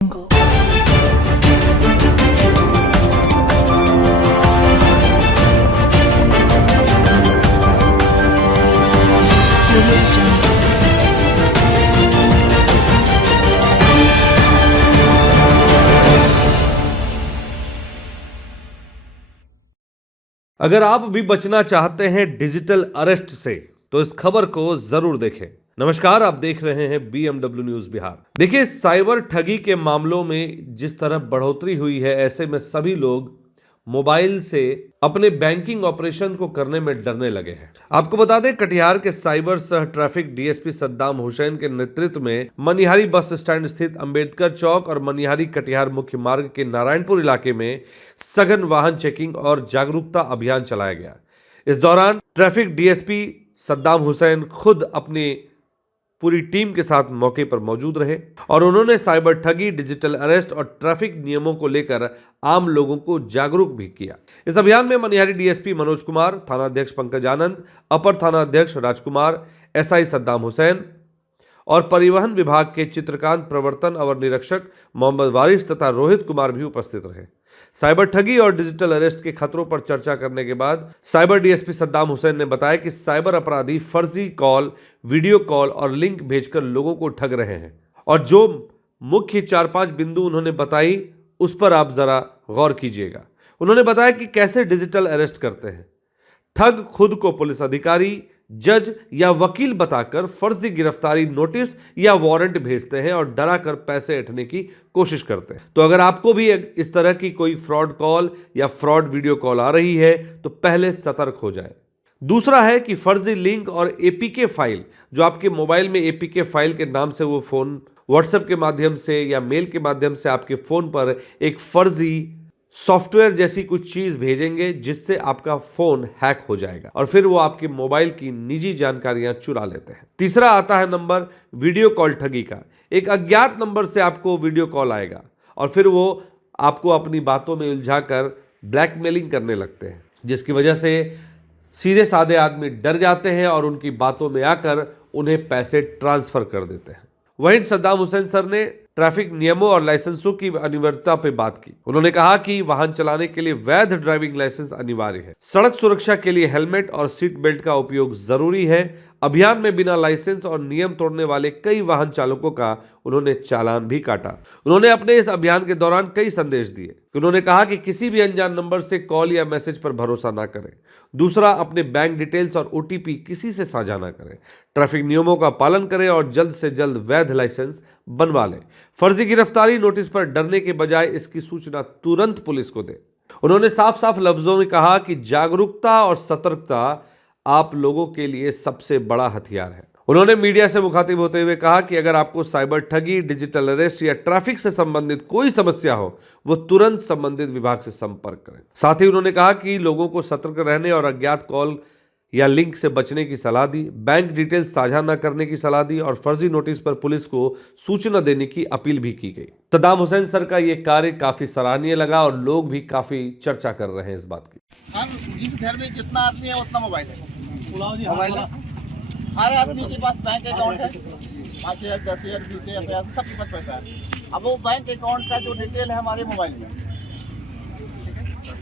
अगर आप भी बचना चाहते हैं डिजिटल अरेस्ट से तो इस खबर को जरूर देखें। नमस्कार, आप देख रहे हैं BMW न्यूज बिहार। देखिए, साइबर ठगी के मामलों में जिस तरह बढ़ोतरी हुई है, ऐसे में सभी लोग मोबाइल से अपने बैंकिंग ऑपरेशन को करने में डरने लगे हैं। आपको बता दें, कटिहार के साइबर सह ट्रैफिक DSP सद्दाम हुसैन के नेतृत्व में मनिहारी बस स्टैंड स्थित अंबेडकर चौक और मनिहारी कटिहार मुख्य मार्ग के नारायणपुर इलाके में सघन वाहन चेकिंग और जागरूकता अभियान चलाया गया। इस दौरान ट्रैफिक DSP सद्दाम हुसैन खुद अपनी पूरी टीम के साथ मौके पर मौजूद रहे और उन्होंने साइबर ठगी, डिजिटल अरेस्ट और ट्रैफिक नियमों को लेकर आम लोगों को जागरूक भी किया। इस अभियान में मनिहारी DSP मनोज कुमार, थानाध्यक्ष पंकज आनंद, अपर थानाध्यक्ष राजकुमार, SI सद्दाम हुसैन और परिवहन विभाग के चित्रकांत, प्रवर्तन और निरीक्षक मोहम्मद वारिस तथा रोहित कुमार भी उपस्थित रहे। साइबर ठगी और डिजिटल अरेस्ट के खतरों पर चर्चा करने के बाद साइबर DSP सद्दाम हुसैन ने बताया कि साइबर अपराधी फर्जी कॉल, वीडियो कॉल और लिंक भेजकर लोगों को ठग रहे हैं और जो मुख्य 4-5 बिंदु उन्होंने बताई उस पर आप जरा गौर कीजिएगा। उन्होंने बताया कि कैसे डिजिटल अरेस्ट करते हैं। ठग खुद को पुलिस अधिकारी, जज या वकील बताकर फर्जी गिरफ्तारी नोटिस या वारंट भेजते हैं और डराकर पैसे ऐंठने की कोशिश करते हैं। तो अगर आपको भी इस तरह की कोई फ्रॉड कॉल या फ्रॉड वीडियो कॉल आ रही है तो पहले सतर्क हो जाए। दूसरा है कि फर्जी लिंक और APK फाइल, जो आपके मोबाइल में APK फाइल के नाम से वो फोन व्हाट्सएप के माध्यम से या मेल के माध्यम से आपके फोन पर एक फर्जी सॉफ्टवेयर जैसी कुछ चीज भेजेंगे जिससे आपका फोन हैक हो जाएगा और फिर वो आपके मोबाइल की निजी जानकारियां चुरा लेते हैं। तीसरा आता है नंबर वीडियो कॉल ठगी का। एक अज्ञात नंबर से आपको वीडियो कॉल आएगा और फिर वो आपको अपनी बातों में उलझाकर ब्लैकमेलिंग करने लगते हैं, जिसकी वजह से सीधे साधे आदमी डर जाते हैं और उनकी बातों में आकर उन्हें पैसे ट्रांसफर कर देते हैं। वहीं सद्दाम हुसैन सर ने ट्रैफिक नियमों और लाइसेंसों की अनिवार्यता पर बात की। उन्होंने कहा कि वाहन चलाने के लिए वैध ड्राइविंग लाइसेंस अनिवार्य है। सड़क सुरक्षा के लिए हेलमेट और सीट बेल्ट का उपयोग जरूरी है। अभियान में बिना लाइसेंस और नियम तोड़ने वाले कई वाहन चालकों का उन्होंने चालान भी काटा। उन्होंने अपने इस अभियान के दौरान कई संदेश दिए। उन्होंने कहा कि किसी भी अनजान नंबर से कॉल या मैसेज पर भरोसा ना करें। दूसरा, अपने बैंक डिटेल्स और OTP किसी से साझा ना करें। ट्रैफिक नियमों का पालन करें और जल्द से जल्द वैध लाइसेंस बनवा लें। फर्जी गिरफ्तारी नोटिस पर डरने के बजाय इसकी सूचना तुरंत पुलिस को दें। उन्होंने साफ साफ लफ्जों में कहा कि जागरूकता और सतर्कता आप लोगों के लिए सबसे बड़ा हथियार है। उन्होंने मीडिया से मुखातिब होते हुए कहा कि अगर आपको साइबर ठगी, डिजिटल अरेस्ट या ट्रैफिक से संबंधित कोई समस्या हो, वो तुरंत संबंधित विभाग से संपर्क करें। साथ ही उन्होंने कहा कि लोगों को सतर्क रहने और अज्ञात कॉल या लिंक से बचने की सलाह दी, बैंक डिटेल्स साझा न करने की सलाह दी और फर्जी नोटिस पर पुलिस को सूचना देने की अपील भी की गई। सद्दाम हुसैन सर का ये कार्य काफी सराहनीय लगा और लोग भी काफी चर्चा कर रहे हैं इस बात की। जिस घर में जितना आदमी है उतना मोबाइल है। हर आदमी के पास बैंक अकाउंट है, 5,000, 10,000, 20,000, 50,000 सबके पास पैसा है। अब वो बैंक अकाउंट का जो डिटेल है हमारे मोबाइल में।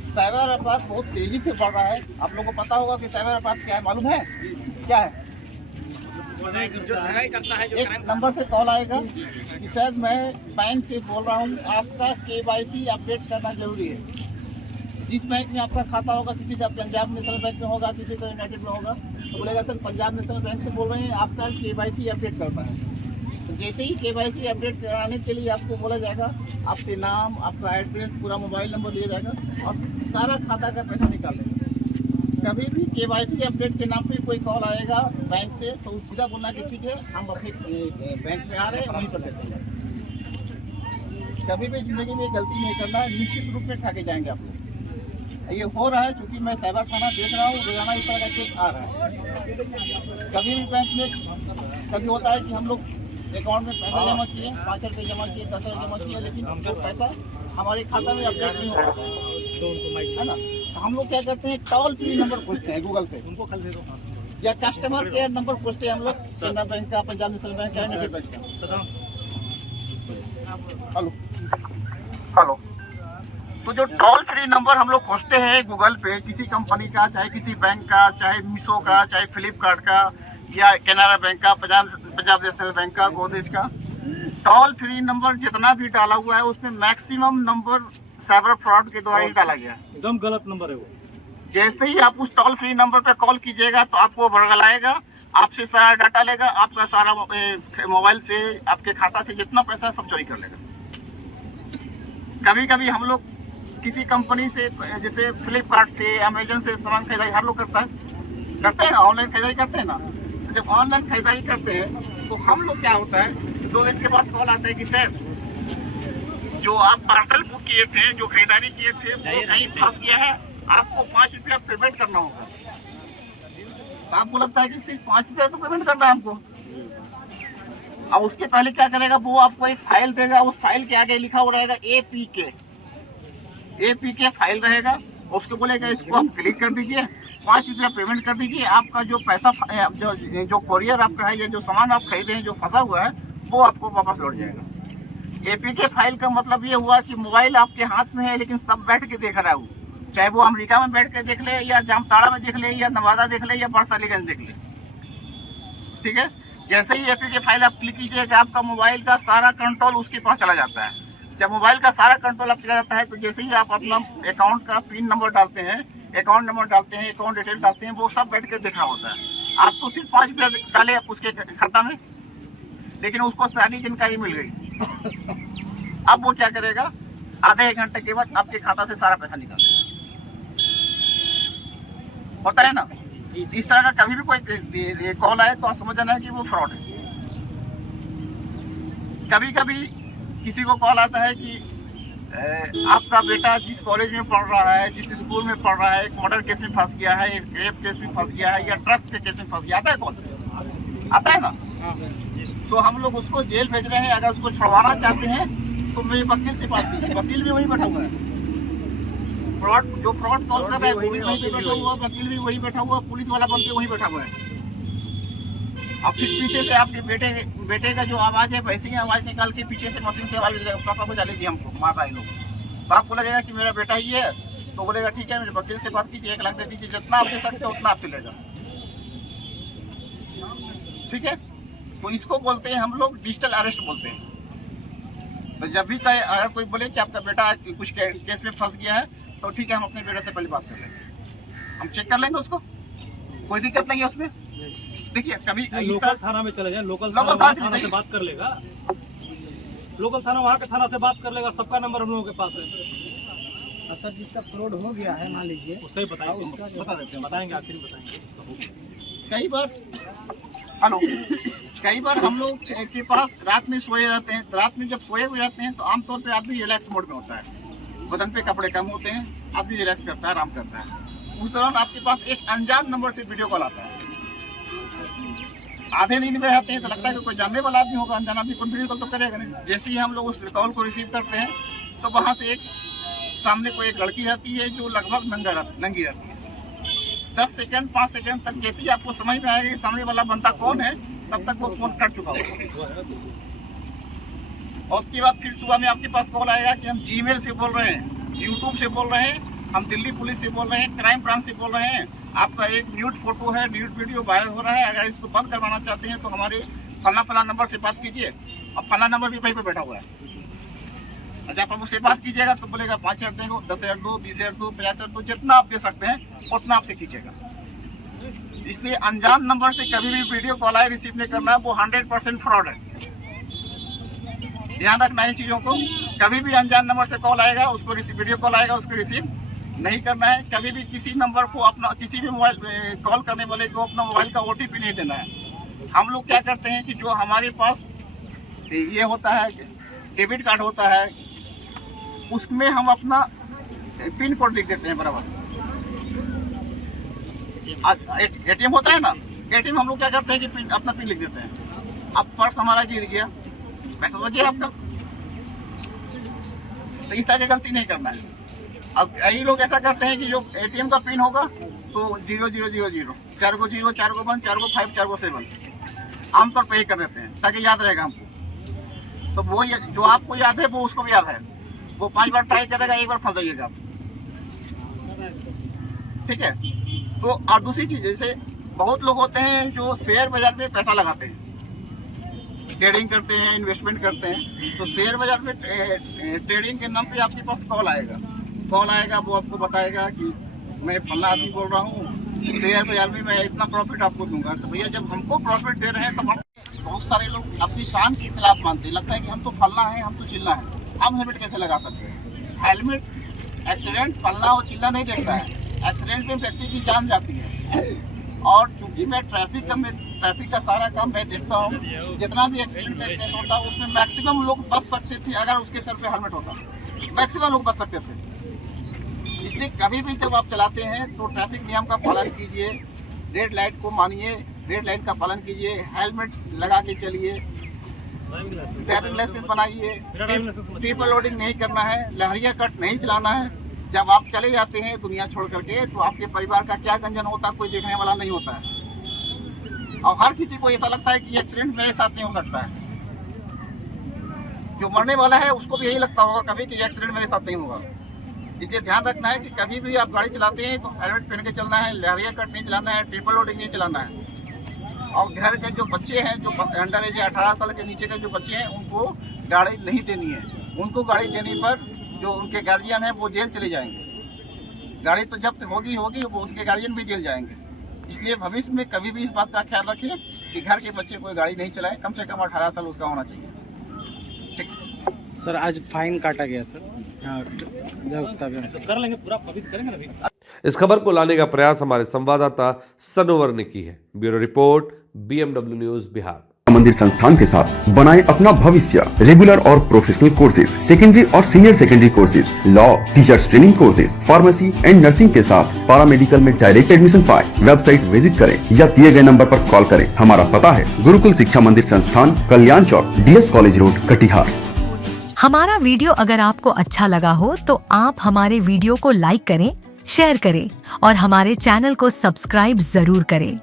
साइबर अपराध बहुत तेजी से बढ़ रहा है। आप लोगों को पता होगा कि साइबर अपराध क्या है, मालूम है क्या है? एक नंबर से कॉल आएगा कि सर मैं बैंक से बोल रहा हूँ, आपका KYC अपडेट करना जरूरी है। जिस बैंक में आपका खाता होगा, किसी का पंजाब नेशनल बैंक में होगा, किसी का यूनाइटेड में होगा, तो बोलेगा सर पंजाब नेशनल बैंक से बोल रहे हैं, आपका KYC अपडेट करना है। तो जैसे ही KYC अपडेट कराने के लिए आपको बोला जाएगा, आपसे नाम, आपका एड्रेस, पूरा मोबाइल नंबर लिया जाएगा और सारा खाता का पैसा निकाल लेंगे। कभी भी KYC अपडेट के नाम पे कोई कॉल आएगा बैंक से तो सीधा बोलना कि ठीक है, हम अपने बैंक में आ रहे हैं, वहीं पर देते हैं। कभी भी जिंदगी में गलती नहीं करना है, निश्चित रूप में ठगे जाएंगे आप लोग। ये हो रहा है क्योंकि मैं साइबर थाना देख रहा हूँ, रोजाना इस तरह का केस आ रहा है। कभी भी बैंक में कभी होता है कि हम लोग अकाउंट में पैसा जमा किए, 5 रुपये जमा किए, 10 रुपये जमा किए, लेकिन वो पैसा हमारे खाता में अपडेट नहीं हो पाता है ना। तो हम लोग क्या करते हैं, टोल फ्री नंबर पूछते हैं गूगल से, उनको खल दे दो, या कस्टमर केयर नंबर पूछते हैं हम लोग, केनरा बैंक का, पंजाब नेशनल बैंक का, यूनाइटेड बैंक का। Hello hello. तो जो टोल फ्री नंबर हम लोग खोजते हैं गूगल पे, किसी कंपनी का, चाहे किसी बैंक का, चाहे मीशो का, चाहे फ्लिपकार्ट का, या कैनरा बैंक का, पंजाब नेशनल बैंक का, गोदरेज का, टोल फ्री नंबर जितना भी डाला हुआ है उसमें मैक्सिमम नंबर साइबर फ्रॉड के द्वारा ही डाला गया है। एकदम गलत नंबर है वो। जैसे ही आप उस टोल फ्री नंबर पे कॉल कीजिएगा तो आपको बरगलाएगा, आपसे सारा डाटा लेगा, आपका सारा मोबाइल से, आपके खाता से जितना पैसा सब चोरी कर लेगा। कभी कभी हम लोग किसी कंपनी से, जैसे फ्लिपकार्ट से, अमेजन से सामान खरीदारी हर लोग करते हैं ना, ऑनलाइन खरीदारी करते हैं ना। जब ऑनलाइन खरीदारी करते हैं तो हम लोग क्या होता है, तो इनके पास कॉल आता है कि सर जो आप पार्सल बुक किए थे, जो खरीदारी किए थे, वो कहीं फंस गया है, आपको 5 रुपया पेमेंट करना होगा। तो आपको लगता है कि सिर्फ 5 रुपया तो पेमेंट करना है हमको। अब उसके पहले क्या करेगा, वो आपको एक फाइल देगा, उस फाइल के आगे लिखा हुआ रहेगा APK फाइल रहेगा। उसको बोलेगा इसको आप क्लिक कर दीजिए, 5 रुपया पेमेंट कर दीजिए, आपका जो पैसा, जो कोरियर आपका है या जो सामान आप खरीदे हैं जो फंसा हुआ है वो आपको वापस लौट जाएगा। APK फाइल का मतलब ये हुआ कि मोबाइल आपके हाथ में है लेकिन सब बैठ के देख रहा है वो, चाहे वो अमेरिका में बैठ के देख ले, या जामताड़ा में देख ले, या नवादा देख ले, या बरसालीगंज देख ले। ठीक है, जैसे ही APK फाइल आप क्लिक कीजिएगा आपका मोबाइल का सारा कंट्रोल उसके पास चला जाता है। जब मोबाइल का सारा कंट्रोल आप चला जाता है तो जैसे ही आप अपना अकाउंट का पिन नंबर डालते हैं, अकाउंट नंबर डालते हैं, अकाउंट डिटेल डालते हैं, वो सब बैठ के देखा होता है। आप तो सिर्फ 5 रुपया डाले उसके खाता में, लेकिन उसको सारी जानकारी मिल गई। अब वो क्या करेगा, आधे 1 घंटे के बाद आपके खाता से सारा पैसा निकाल होता है ना। इस तरह का कभी भी कोई कॉल आए तो आप समझ जाना है कि वो फ्रॉड है। कभी कभी किसी को कॉल आता है कि आपका बेटा जिस कॉलेज में पढ़ रहा है, जिस स्कूल में पढ़ रहा है, एक मर्डर केस में फंस गया है, एक रेप केस में फंस गया है, या ड्रग्स के केस में फंस गया। आता है कॉल, आता है ना। तो हम लोग उसको जेल भेज रहे हैं। अगर उसको छुड़वाना चाहते हैं तो मेरे वकील से बात कीजिए, वकील भी वही बैठा हुआ है। जो फ्रॉड कॉल कर रहा है वो भी वहीं पे बैठा हुआ, वकील भी वही बैठा हुआ, पुलिस वाला बन के वहीं बैठा हुआ है। अब फिर पीछे से आपके बेटे का जो आवाज है वैसे ही आवाज निकाल के पीछे से मशीन से आवाज पापा को जाने दिया, हमको मार रहा है लोग। तो आपको लगेगा कि मेरा बेटा ही है, तो बोलेगा ठीक है मेरे वकील से बात कीजिए, 1 लाख दे दीजिए, जितना आप दे सकते हो उतना आपसे लेगा। ठीक है, तो इसको बोलते हैं हम लोग डिजिटल अरेस्ट बोलते हैं। तो जब भी अगर कोई बोले कि आपका बेटा कुछ केस में फंस गया है तो ठीक है, हम अपने बेटे से पहले बात कर लेंगे, हम चेक कर लेंगे उसको, कोई दिक्कत नहीं है उसमें। देखिए कभी लोकल थाना में चले जाए, लोकल थाना से बात कर लेगा, लोकल थाना वहाँ के थाना से बात कर लेगा, सबका नंबर हम लोगों के पास है। सर जिसका फ्रॉड हो गया है मान लीजिए, उसका ही बताएंगे, बता देते हैं, बताएंगे, आखिर में बताएंगे जिसका हो गया। कई बार हम लोग के पास रात में सोए रहते हैं। रात में जब सोए हुए रहते हैं तो आमतौर पे आदमी रिलैक्स मोड में होता है, बदन पे कपड़े कम होते हैं, आदमी रिलैक्स करता है, आराम करता है। उस दौरान आपके पास एक अनजान नंबर से वीडियो कॉल आता है। आधे नींद में रहते हैं तो लगता है कि कोई जानने वाला आदमी होगा, अनजान आदमी कोई वीडियो कॉल तो करेगा नहीं। जैसे ही हम लोग उस कॉल को रिसीव करते हैं तो वहाँ से सामने कोई एक लड़की रहती है जो लगभग नंगी रहती है। 10 सेकंड 5 सेकंड तक जैसे ही आपको समझ में आएगा कि सामने वाला बंदा कौन है, तब तक वो फोन कट चुका होगा। और उसके बाद फिर सुबह में आपके पास कॉल आएगा कि हम जीमेल से बोल रहे हैं, यूट्यूब से बोल रहे हैं, हम दिल्ली पुलिस से बोल रहे हैं, क्राइम ब्रांच से बोल रहे हैं, आपका एक न्यूड फोटो है, न्यूड वीडियो वायरल हो रहा है, अगर इसको बंद करवाना चाहते हैं तो हमारे फला नंबर से बात कीजिए। अब फला नंबर भी वहीं पे बैठा हुआ है। जब आप उससे बात कीजिएगा तो बोलेगा 5,000 देंगे, 10,000 दो, 20,000 दो, 50,000 दो, जितना आप दे सकते हैं उतना आपसे कीजिएगा। इसलिए अनजान नंबर से कभी भी वीडियो कॉल आए रिसीव नहीं करना है, वो 100% फ्रॉड है। ध्यान रखना है चीज़ों को। कभी भी अनजान नंबर से कॉल आएगा, उसको वीडियो कॉल आएगा, उसको रिसीव नहीं करना है। कभी भी किसी नंबर को अपना, किसी भी मोबाइल कॉल करने वाले को अपना मोबाइल का OTP नहीं देना है। हम लोग क्या करते हैं कि जो हमारे पास ये होता है, डेबिट कार्ड होता है, उसमें हम अपना पिन कोड लिख देते हैं बराबर। ATM होता है ना, ATM हम लोग क्या करते हैं कि अपना पिन लिख देते हैं। अब पर्स हमारा गिर गया, पैसा तो गया आपका, तो इस तरह की गलती नहीं करना है। अब यही लोग ऐसा करते हैं कि जो ATM का पिन होगा तो 0000, 4 को 0, 4 को 1, 4 को 5, 4 को 7 आमतौर पर ही कर देते हैं ताकि याद रहेगा हमको। तो वो जो आपको याद है वो उसको भी याद है, वो 5 बार ट्राई करेगा, एक बार फंस जाइएगा आप। ठीक है। तो और दूसरी चीज, जैसे बहुत लोग होते हैं जो शेयर बाजार में पैसा लगाते हैं, ट्रेडिंग करते हैं, इन्वेस्टमेंट करते हैं। तो शेयर बाजार में ट्रेडिंग के नाम पे आपके पास कॉल आएगा, वो आपको बताएगा कि मैं फला आदमी बोल रहा हूँ, शेयर बाजार में मैं इतना प्रॉफिट आपको दूंगा। तो भैया जब हमको प्रॉफिट दे रहे हैं तो हम, बहुत सारे लोग अपनी शान के खिलाफ मानते हैं, लगता है कि हम तो फलना है, हम तो चिल्ला है, हम हेलमेट कैसे लगा सकते हैं। हेलमेट एक्सीडेंट फलना और चिल्ला नहीं देखता है, एक्सीडेंट में व्यक्ति की जान जाती है। और चूंकि मैं ट्रैफिक का सारा काम मैं देखता हूँ, जितना भी एक्सीडेंट का केस होता है उसमें मैक्सिमम लोग बच सकते थे अगर उसके सर पे हेलमेट होता, मैक्सिमम लोग बच सकते थे। इसलिए कभी भी जब आप चलाते हैं तो ट्रैफिक नियम का पालन कीजिए, रेड लाइट को मानिए, रेड लाइट का पालन कीजिए, हेलमेट लगा के चलिए, ड्राइविंग लाइसेंस बनाइए, ट्रिपल लोडिंग नहीं करना है, लहरिया कट नहीं चलाना है। जब आप चले जाते हैं दुनिया छोड़ करके तो आपके परिवार का क्या गंजन होता है कोई देखने वाला नहीं होता है। और हर किसी को ऐसा लगता है कि एक्सीडेंट मेरे साथ नहीं हो सकता है। जो मरने वाला है उसको भी यही लगता होगा कभी कि एक्सीडेंट मेरे साथ नहीं होगा। इसलिए ध्यान रखना है कि कभी भी आप गाड़ी चलाते हैं तो हेलमेट पहन के चलना है, लहरिया कट नहीं चलाना है, ट्रिपल लोडिंग नहीं चलाना है। और घर के जो बच्चे हैं, जो अंडर एज 18 साल के नीचे के जो बच्चे हैं, उनको गाड़ी नहीं देनी है। उनको गाड़ी देने पर जो उनके गार्जियन है वो जेल चले जाएंगे। गाड़ी तो जब्त होगी वो उसके गार्जियन भी जेल जाएंगे। इसलिए भविष्य में कभी भी इस बात का ख्याल रखें कि घर के बच्चे कोई गाड़ी नहीं चलाए, कम से कम 18 साल उसका होना चाहिए। ठीक सर, आज फाइन काटा गया सर, कर लेंगे पूरा, पवित्र करेंगे ना अभी। इस खबर को लाने का प्रयास हमारे संवाददाता सनोवर ने की है। Bureau report, BMW news Bihar. मंदिर संस्थान के साथ बनाए अपना भविष्य। रेगुलर और प्रोफेशनल कोर्सेज, सेकेंडरी और senior secondary courses, law, teachers training courses, pharmacy and nursing के साथ पैरामेडिकल में डायरेक्ट एडमिशन पाए। वेबसाइट विजिट करें या दिए गए नंबर पर कॉल करें। हमारा पता है गुरुकुल शिक्षा मंदिर संस्थान, कल्याण चौक, DS कॉलेज रोड, कटिहार। हमारा वीडियो अगर आपको अच्छा लगा हो तो आप हमारे वीडियो को लाइक करें, शेयर करें और हमारे चैनल को सब्सक्राइब जरूर करें।